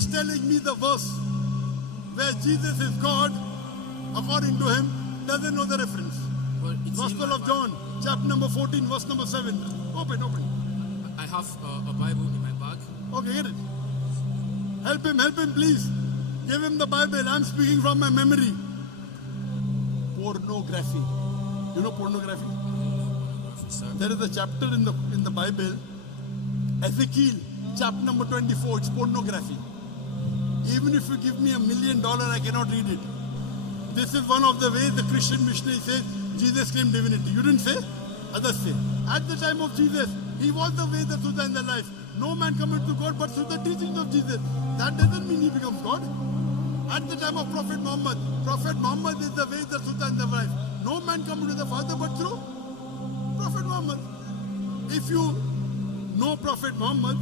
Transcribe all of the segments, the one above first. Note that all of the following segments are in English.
He's telling me the verse where Jesus is God, according to him, doesn't know the reference. Well, Gospel of John, chapter number 14, verse number 7. Open. I have a Bible in my bag. Okay, get it. Help him, please. Give him the Bible. I'm speaking from my memory. Pornography. You know pornography? There is a chapter in the Bible, Ezekiel, chapter number 24. It's pornography. Even if you give me $1 million, I cannot read it. This is one of the ways the Christian missionary says Jesus claimed divinity. You didn't say? Others say. At the time of Jesus, he was the way, the truth, and the life. No man cometh to God but through the teachings of Jesus. That doesn't mean he becomes God. At the time of Prophet Muhammad is the way, the truth, and the life. No man cometh to the Father but through Prophet Muhammad. If you know Prophet Muhammad,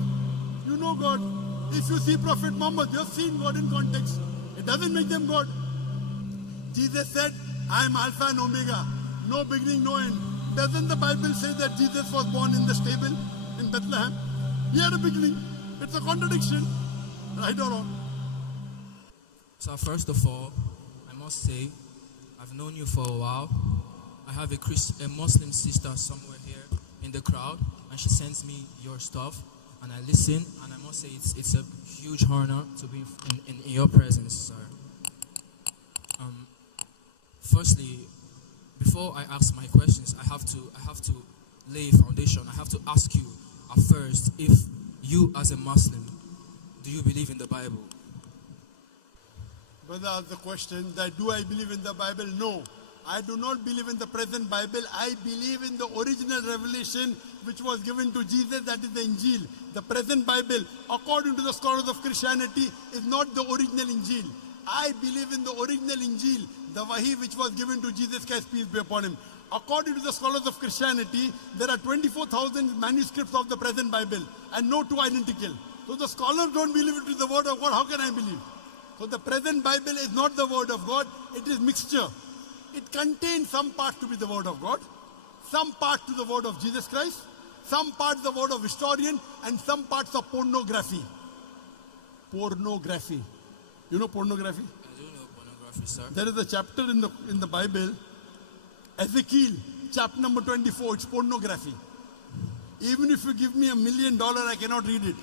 you know God. If you see Prophet Muhammad, you have seen God in context. It doesn't make them God. Jesus said, I am Alpha and Omega, no beginning, no end. Doesn't the Bible say that Jesus was born in the stable in Bethlehem? He had a beginning. It's a contradiction. Right or wrong? So first of all, I must say, I've known you for a while. I have a Muslim sister somewhere here in the crowd, and she sends me your stuff, and I listen, and I must say it's a huge honor to be in your presence, sir. Firstly, before I ask my questions, I have to lay a foundation. I have to ask you at first, if you as a Muslim, do you believe in the Bible? Brother asked the question that do I believe in the Bible? No. I do not believe in the present Bible. I believe in the original revelation which was given to Jesus, that is the Injil. The present Bible, according to the scholars of Christianity, is not the original Injil. I believe in the original Injil, the Wahi which was given to Jesus Christ, peace be upon him. According to the scholars of Christianity, there are 24,000 manuscripts of the present Bible and no two identical. So the scholars don't believe it is the word of God. How can I believe? So the present Bible is not the word of God. It is mixture. It contains some parts to be the word of God, some parts to the word of Jesus Christ, some parts the word of historian, and some parts of pornography. Pornography. You know pornography? I do know pornography, sir. There is a chapter in the Bible, Ezekiel, chapter number 24. It's pornography. Even if you give me $1 million, I cannot read it.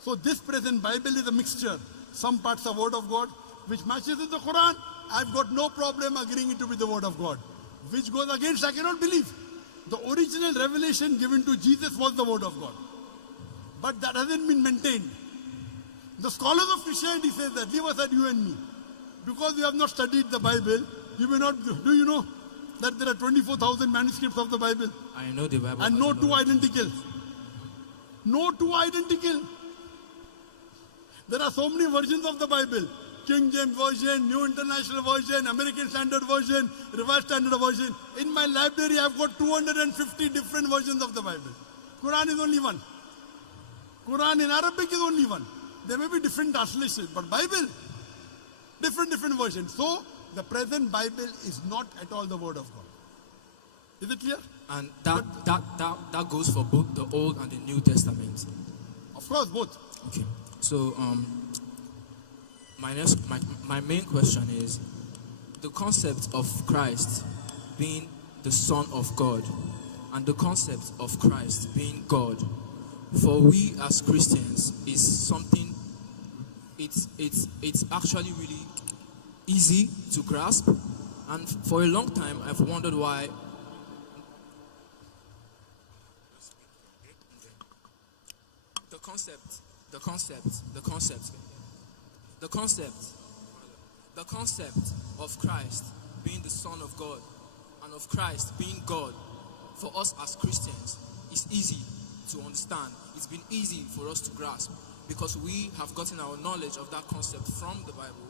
So this present Bible is a mixture. Some parts are word of God, which matches with the Quran. I've got no problem agreeing it to be the word of God. Which goes against, I cannot believe. The original revelation given to Jesus was the word of God. But that hasn't been maintained. The scholars of Christianity say that, leave aside you and me. Because you have not studied the Bible, you may not, do you know that there are 24,000 manuscripts of the Bible? I know the Bible. And no two identical. No two identical. There are so many versions of the Bible. King James Version, New International Version, American Standard Version, Revised Standard Version. In my library, I've got 250 different versions of the Bible. Quran is only one. Quran in Arabic is only one. There may be different translations, but Bible, different versions. So, the present Bible is not at all the word of God. Is it clear? And that goes for both the Old and the New Testament. Of course, both. Okay. So, my main question is the concept of Christ being the Son of God and the concept of Christ being God, for we as Christians, is something, it's actually really easy to grasp, and for a long time I've wondered why the concept of Christ being the Son of God and of Christ being God, for us as Christians, is easy to understand. It's been easy for us to grasp because we have gotten our knowledge of that concept from the Bible.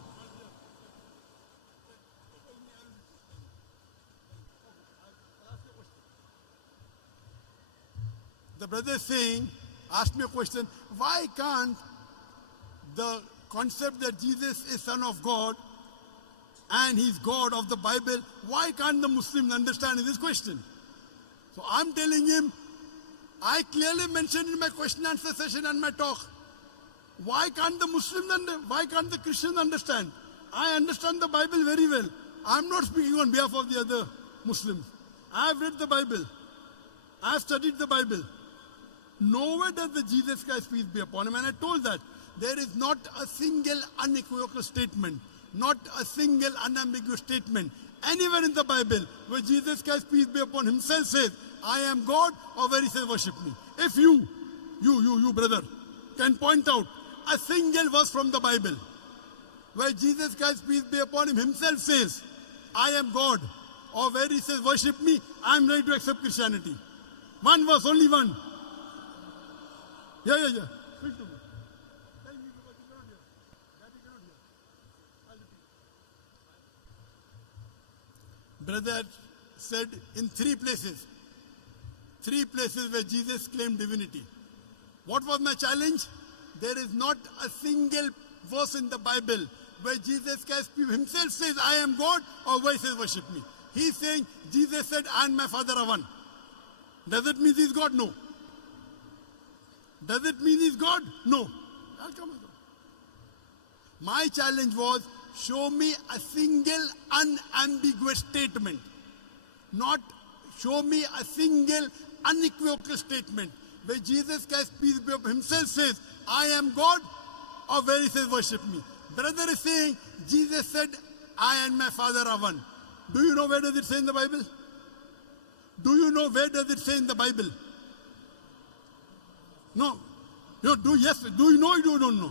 The brother is saying, asked me a question, why can't the concept that Jesus is Son of God and He's God of the Bible, why can't the Muslims understand this question? So I'm telling him, I clearly mentioned in my question answer session and my talk Why can't the Muslims why can't the Christians understand? I understand the Bible very well. I'm not speaking on behalf of the other Muslims. I have read the Bible. I have studied the Bible. Nowhere does the Jesus Christ, peace be upon him, and I told that there is not a single unequivocal statement, not a single unambiguous statement anywhere in the Bible where Jesus Christ, peace be upon himself, says, I am God, or where he says, worship me. If you brother, can point out a single verse from the Bible where Jesus Christ, peace be upon him, himself says, I am God, or where he says, worship me, I am ready to accept Christianity. One verse, only one. Yeah. Speak to me. Tell me because you cannot hear. Daddy cannot hear. I'll repeat. Brother said in three places where Jesus claimed divinity. What was my challenge? There is not a single verse in the Bible where Jesus Christ himself says, I am God, or where he says, worship me. He's saying, Jesus said, I and my Father are one. Does it mean he's God? No. Does it mean he's God? No. My challenge was, show me a single unambiguous statement. Not show me a single unequivocal statement where Jesus Christ, peace be upon him, himself says, I am God, or where he says, worship me. Brother is saying, Jesus said, I and my Father are one. Do you know where does it say in the Bible? Do you know where does it say in the Bible? No. Yes. Do you know or you don't know?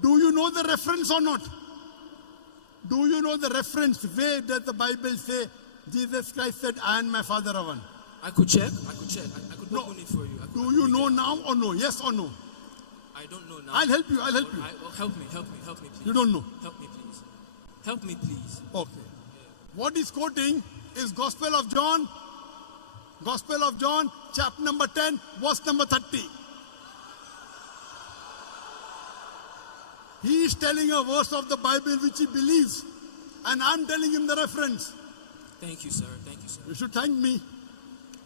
Do you know the reference or not? Do you know the reference? Where does the Bible say Jesus Christ said, I and my Father are one? I could check. I could no. open it for you. Do you know now or no? Yes or no? I don't know now. I'll help you. Well, help me, please. You don't know? Help me, please. Help me, please. Okay. What he's quoting is Gospel of John, chapter number 10, verse number 30. He is telling a verse of the Bible which he believes, and I'm telling him the reference. Thank you, sir. Thank you, sir. You should thank me.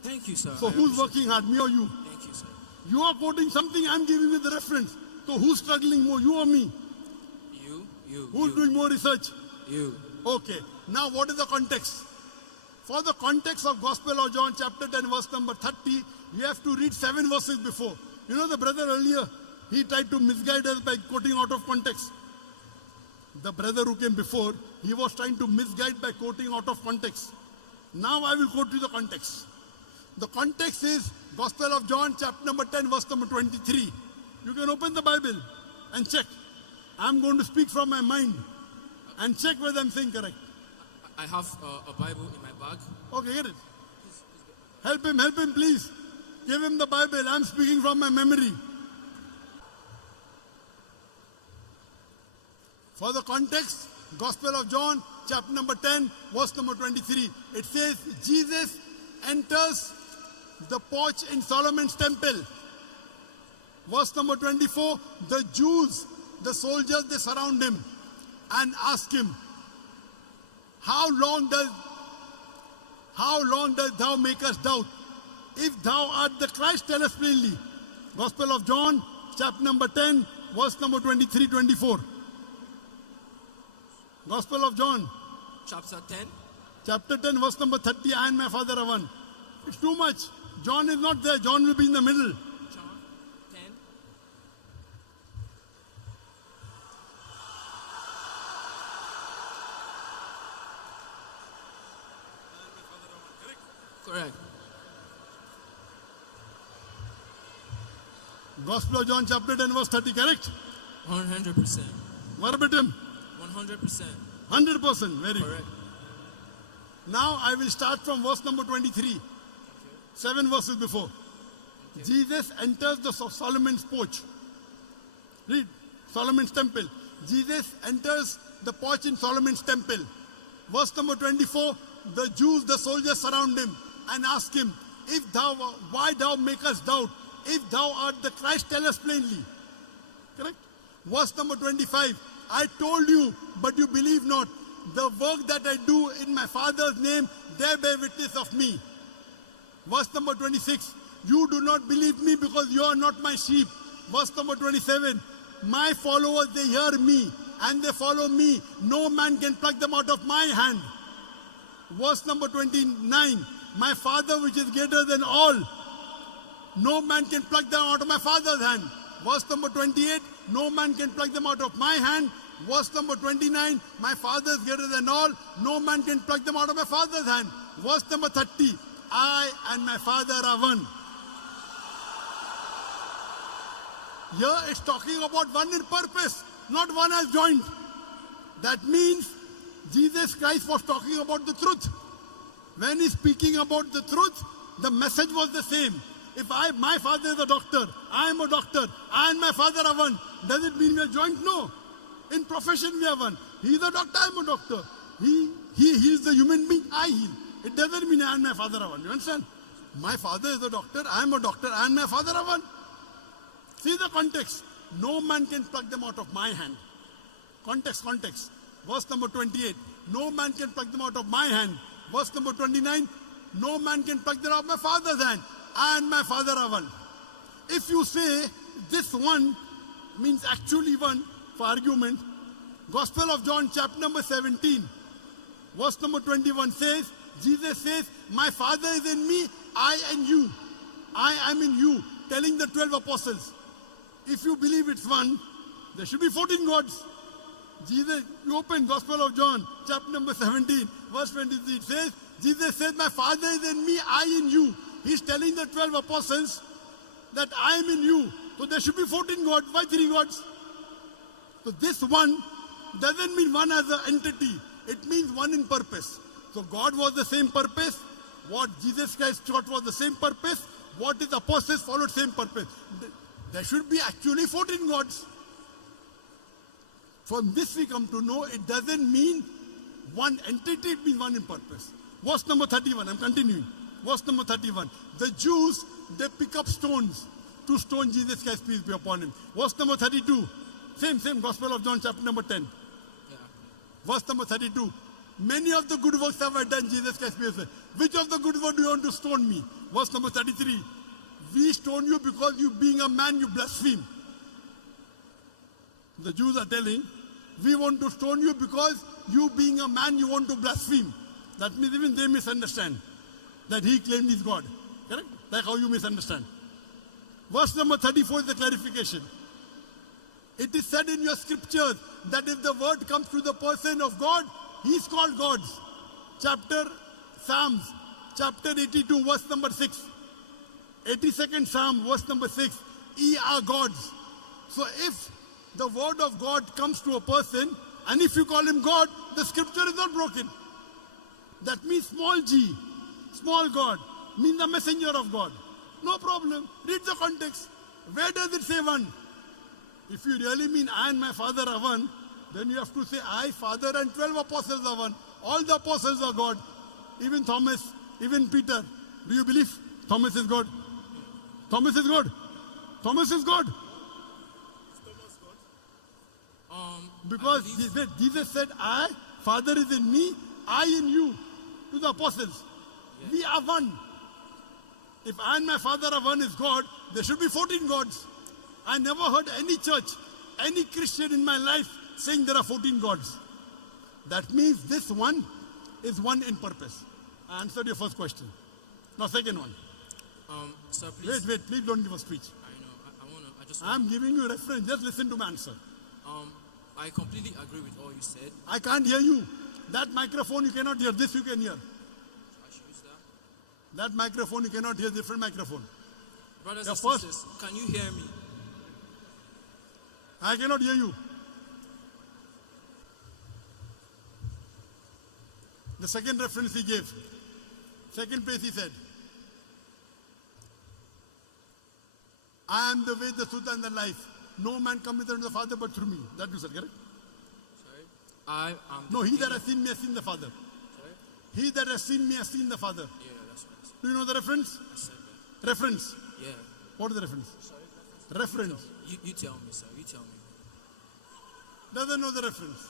Thank you, sir. So who's working hard, me or you? Thank you, sir. You are quoting something, I'm giving you the reference. So who's struggling more, you or me? You. Who's doing more research? You. Okay. Now what is the context? For the context of Gospel of John chapter 10 verse number 30, you have to read 7 verses before. You know the brother earlier, he tried to misguide us by quoting out of context. The brother who came before, he was trying to misguide by quoting out of context. Now I will quote you the context. The context is Gospel of John chapter number 10 verse number 23. You can open the Bible and check. I'm going to speak from my mind and check whether I'm saying correct. I have a Bible in my bag. Okay, get it. Help him, please. Give him the Bible. I'm speaking from my memory. For the context, Gospel of John, chapter number 10, verse number 23. It says, Jesus enters the porch in Solomon's temple. Verse number 24, the Jews, the soldiers, they surround him and ask him, How long does thou make us doubt? If thou art the Christ, tell us plainly. Gospel of John, chapter number 10, verse number 23, 24. Gospel of John. Chapter 10. Chapter 10, verse number 30, I and my Father are one. It's too much. John is not there. John will be in the middle. John 10. Correct. Gospel of John, chapter 10, verse 30, correct? 100%. Verbatim. 100%. 100%. Very good. Correct. Now I will start from verse number 23. 7 verses before. Jesus enters the Solomon's porch. Read. Solomon's temple. Jesus enters the porch in Solomon's temple. Verse number 24. The Jews, the soldiers surround him and ask him, why thou make us doubt? If thou art the Christ, tell us plainly. Correct? Verse number 25. I told you, but you believe not. The work that I do in my Father's name, they bear witness of me. Verse number 26. You do not believe me because you are not my sheep. Verse number 27. my followers, they hear me and they follow me. No man can pluck them out of my hand. Verse number 29, my Father which is greater than all, no man can pluck them out of my Father's hand. Verse number 28, no man can pluck them out of my hand. Verse number 29, my Father is greater than all, no man can pluck them out of my Father's hand. Verse number 30, I and my Father are one. Here it's talking about one in purpose, not one as joined. That means Jesus Christ was talking about the truth. When he's speaking about the truth, the message was the same. If my Father is a doctor, I am a doctor, I and my Father are one, does it mean we are joined? No. In profession we are one. He is a doctor, I am a doctor. He is the human being, I heal. It doesn't mean I and my Father are one. You understand? My Father is a doctor, I am a doctor, I and my Father are one. See the context. No man can pluck them out of my hand. Context. Verse number 28. No man can pluck them out of my hand. Verse number 29. No man can pluck them out of my Father's hand. I and my Father are one. If you say this one means actually one, for argument, Gospel of John chapter number 17, verse number 21 says, Jesus says, my Father is in me, I and you. I am in you, telling the 12 apostles. If you believe it's one, there should be 14 gods. Jesus, you open Gospel of John, chapter number 17, verse 23, it says, Jesus says, my Father is in me, I in you. He's telling the 12 apostles that I am in you. So there should be 14 gods. Why 3 gods? So this one doesn't mean one as an entity. It means one in purpose. So God was the same purpose. What Jesus Christ taught was the same purpose. What his apostles followed same purpose. There should be actually 14 gods. From this we come to know it doesn't mean one entity, it means one in purpose. Verse number 31, I'm continuing. Verse number 31. The Jews, they pick up stones to stone Jesus Christ, peace be upon him. Verse number 32. Same Gospel of John chapter number 10. Yeah. Verse number 32. Many of the good works have I done, Jesus Christ, peace be upon him. Which of the good works do you want to stone me? Verse number 33. We stone you because you being a man, you blaspheme. The Jews are telling, we want to stone you because you being a man, you want to blaspheme. That means even they misunderstand that he claimed he's God. Correct? Like how you misunderstand. Verse number 34 is the clarification. It is said in your scriptures that if the word comes to the person of God, he is called gods. Psalms, chapter 82, verse number 6. 82nd Psalm, verse number 6. Ye are gods. So if the word of God comes to a person, and if you call him God, the scripture is not broken. That means small g, small God, means the messenger of God. No problem. Read the context. Where does it say one? If you really mean I and my Father are one, then you have to say I, Father, and 12 apostles are one. All the apostles are God. Even Thomas, even Peter. Do you believe Thomas is God? Thomas is God. Thomas is God. Because Jesus said, I, Father is in me, I in you, to the apostles. Yeah. We are one. If I and my Father are one is God, there should be 14 gods. I never heard any church, any Christian in my life saying there are 14 gods. That means this one is one in purpose. I answered your first question. Now second one. Sir, please. Wait, please don't give a speech. I I'm giving you a reference, just listen to my answer. I completely agree with all you said. I can't hear you. That microphone you cannot hear, this you can hear. I should use that. That microphone you cannot hear, different microphone. Brothers and sisters, can you hear me? I cannot hear you. The second reference he gave, second place he said, I am the way, the truth, and the life. No man cometh unto the Father but through me. That you said, correct? Sorry? I am. No, he that has seen me has seen the Father. Sorry? He that has seen me has seen the Father. Yeah, that's what I said. Do you know the reference? I said that. Reference. Yeah. What is the reference? Sorry? Reference. You tell me, sir. You tell me. Doesn't know the reference.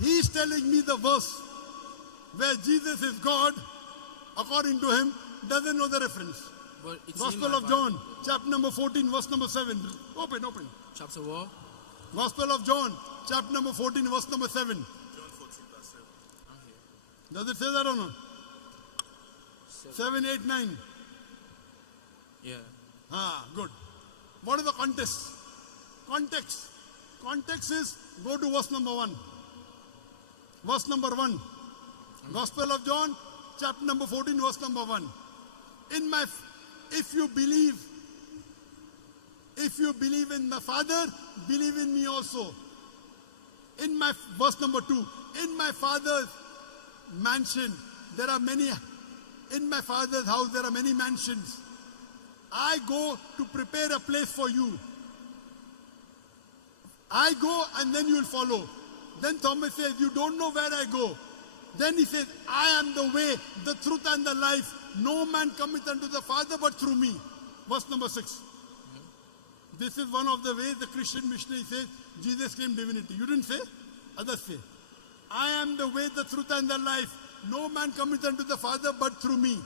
He is telling me the verse where Jesus is God, according to him, doesn't know the reference. But it's Gospel of John, chapter number 14, verse number 7. Open. Chapter what? Gospel of John, chapter number 14, verse number 7. John 14, verse 7. I'm here. Does it say that or not? 7, 8, 9. Yeah. Good. What is the context? Context. Context is, go to verse number 1. Verse number 1. Gospel of John, chapter number 14, verse number 1. If you believe in the Father, believe in me also. Verse number 2. In my Father's mansion, there are many, in my Father's house, there are many mansions. I go to prepare a place for you. I go and then you will follow. Then Thomas says, you don't know where I go. Then he says, I am the way, the truth and the life. No man cometh unto the Father but through me. Verse number 6. This is one of the ways the Christian missionary says, Jesus claimed divinity. You didn't say? Others say. I am the way, the truth and the life. No man cometh unto the Father but through me.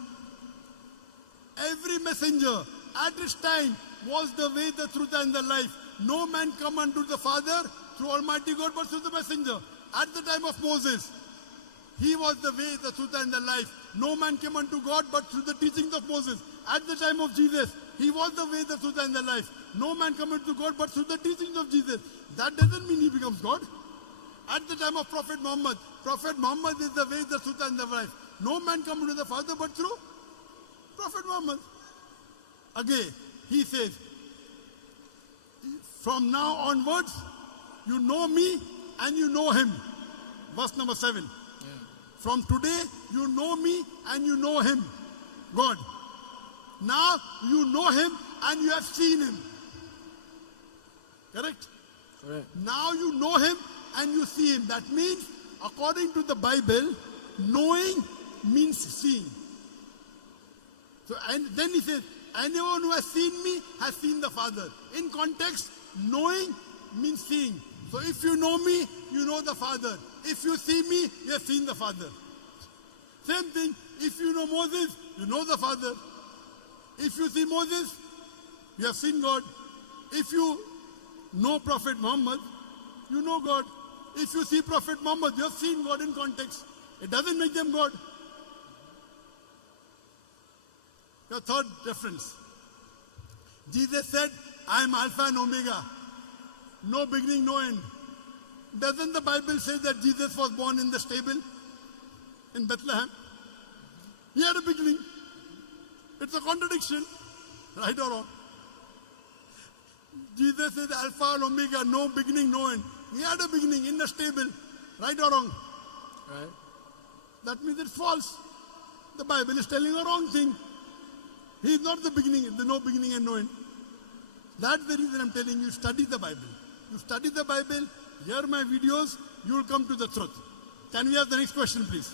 Every messenger at this time was the way, the truth and the life. No man come unto the Father through Almighty God but through the messenger. At the time of Moses, he was the way, the truth and the life. No man came unto God but through the teachings of Moses. At the time of Jesus, he was the way, the truth and the life. No man come unto God but through the teachings of Jesus. That doesn't mean he becomes God. At the time of Prophet Muhammad is the way, the truth and the life. No man come unto the Father but through Prophet Muhammad. Again, he says, from now onwards, you know me and you know him. Verse number 7. Yeah. From today, you know me and you know him. God. Now, you know him and you have seen him. Correct? Correct. Now you know him and you see him. That means, according to the Bible, knowing means seeing. So, and then he says, anyone who has seen me has seen the Father. In context, knowing means seeing. So if you know me, you know the Father. If you see me, you have seen the Father. Same thing, if you know Moses, you know the Father. If you see Moses, you have seen God. If you know Prophet Muhammad, you know God. If you see Prophet Muhammad, you have seen God in context. It doesn't make them God. Your third reference. Jesus said, I am Alpha and Omega. No beginning, no end. Doesn't the Bible say that Jesus was born in the stable in Bethlehem? He had a beginning. It's a contradiction. Right or wrong? Jesus is Alpha and Omega, no beginning, no end. He had a beginning in the stable. Right or wrong? Right. That means it's false. The Bible is telling a wrong thing. He is not the beginning, the no beginning and no end. That's the reason I'm telling you, study the Bible. You study the Bible, hear my videos, you will come to the truth. Can we have the next question, please?